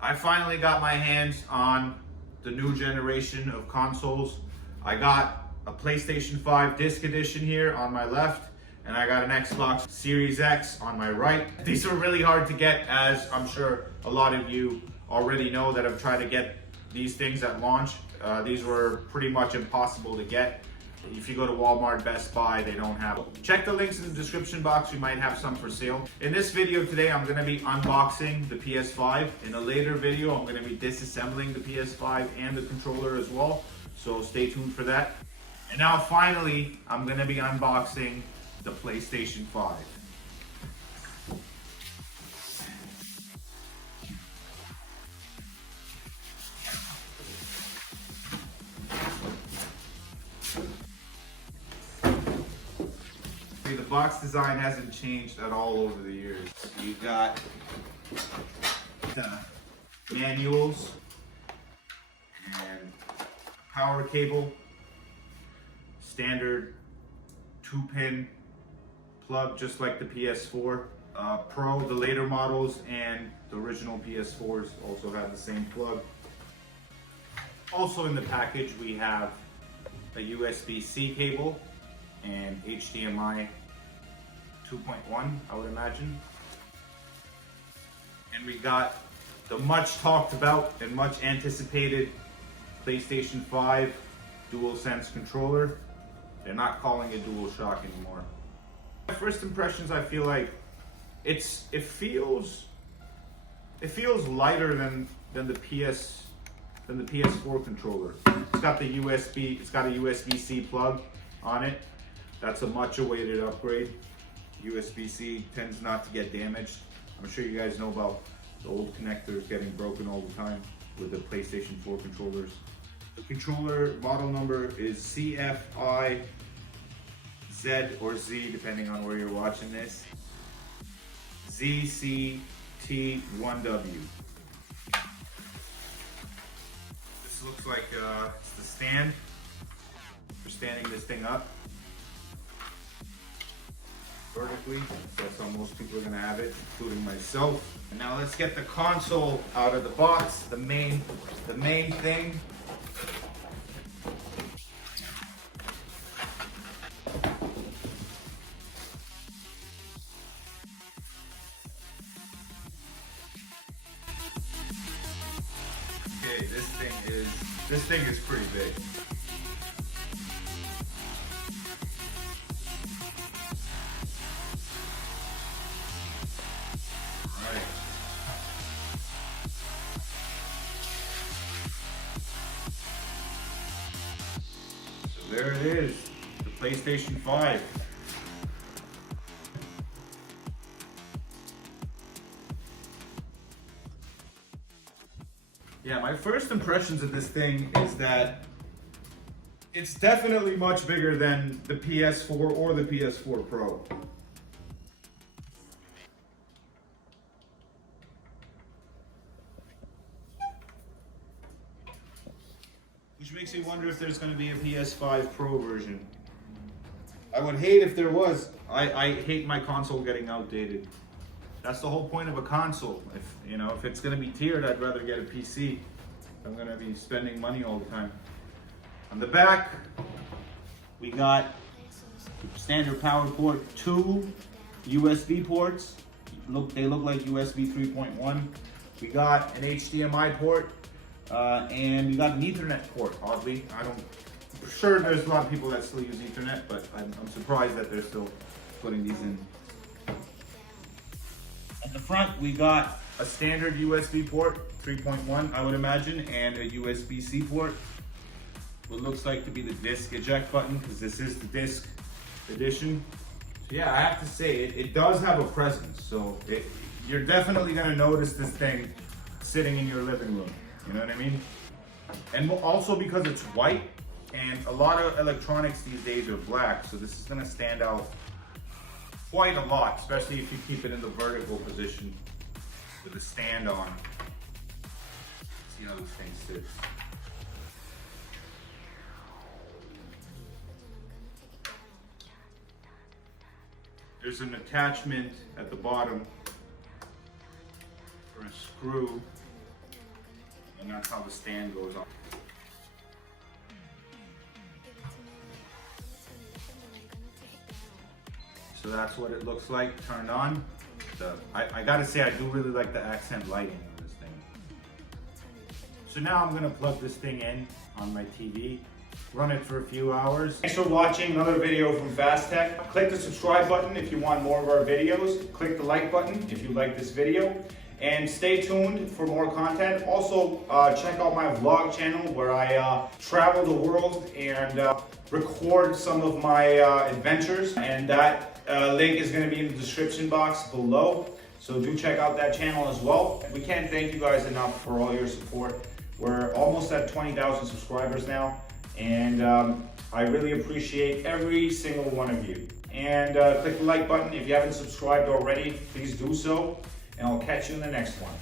I finally got my hands on the new generation of consoles. I got a PlayStation 5 disc edition here on my left, and I got an Xbox Series X on my right. These are really hard to get, as I'm sure a lot of you already know that have tried to get these things at launch. These were pretty much impossible to get. If you go to Walmart, Best Buy, they don't have them. Check the links in the description box, we might have some for sale. In this video today, I'm gonna be unboxing the PS5. In a later video, I'm gonna be disassembling the PS5 and the controller as well. So stay tuned for that. And now finally, I'm gonna be unboxing the PlayStation 5. The box design hasn't changed at all over the years. You got the manuals and power cable, standard 2-pin plug just like the PS4 Pro. The later models and the original PS4s also have the same plug. Also in the package we have a USB-C cable and HDMI 2.1, I would imagine. And we got the much talked about and much anticipated PlayStation 5 DualSense controller. They're not calling it DualShock anymore. My first impressions, I feel like it feels lighter than the PS4 controller. It's got a USB-C plug on it. That's a much awaited upgrade. USB-C tends not to get damaged. I'm sure you guys know about the old connectors getting broken all the time with the PlayStation 4 controllers. The controller model number is CFI Z or Z, depending on where you're watching this. ZCT1W. This looks like it's the stand for standing this thing up vertically. That's how most people are gonna have it, including myself. And now let's get the console out of the box. The main thing. Okay, this thing is pretty big. There it is, the PlayStation 5. Yeah, my first impressions of this thing is that it's definitely much bigger than the PS4 or the PS4 Pro. Which makes me wonder if there's going to be a PS5 Pro version. I would hate if there was. I hate my console getting outdated. That's the whole point of a console. If it's going to be tiered, I'd rather get a PC. I'm going to be spending money all the time. On the back, we got standard power port, 2 USB ports. They look like USB 3.1. We got an HDMI port. And we got an Ethernet port, oddly. I'm sure there's a lot of people that still use Ethernet, but I'm surprised that they're still putting these in. At the front, we got a standard USB port, 3.1, I would imagine, and a USB-C port. What looks like to be the disc eject button, because this is the disc edition. So yeah, I have to say, it does have a presence. So you're definitely gonna notice this thing sitting in your living room. You know what I mean? And also because it's white, and a lot of electronics these days are black, so this is gonna stand out quite a lot, especially if you keep it in the vertical position with the stand on. See how this thing sits. There's an attachment at the bottom for a screw And that's how the stand goes on. So that's what it looks like turned on. I gotta say, I do really like the accent lighting of this thing. So now I'm gonna plug this thing in on my TV, run it for a few hours. Thanks for watching another video from Fast Tech. Click the subscribe button if you want more of our videos. Click the like button if you like this video. And stay tuned for more content. Also, check out my vlog channel where I travel the world and record some of my adventures. And that link is going to be in the description box below. So do check out that channel as well. We can't thank you guys enough for all your support. We're almost at 20,000 subscribers now. And I really appreciate every single one of you. And click the like button if you haven't subscribed already. Please do so. And I'll catch you in the next one.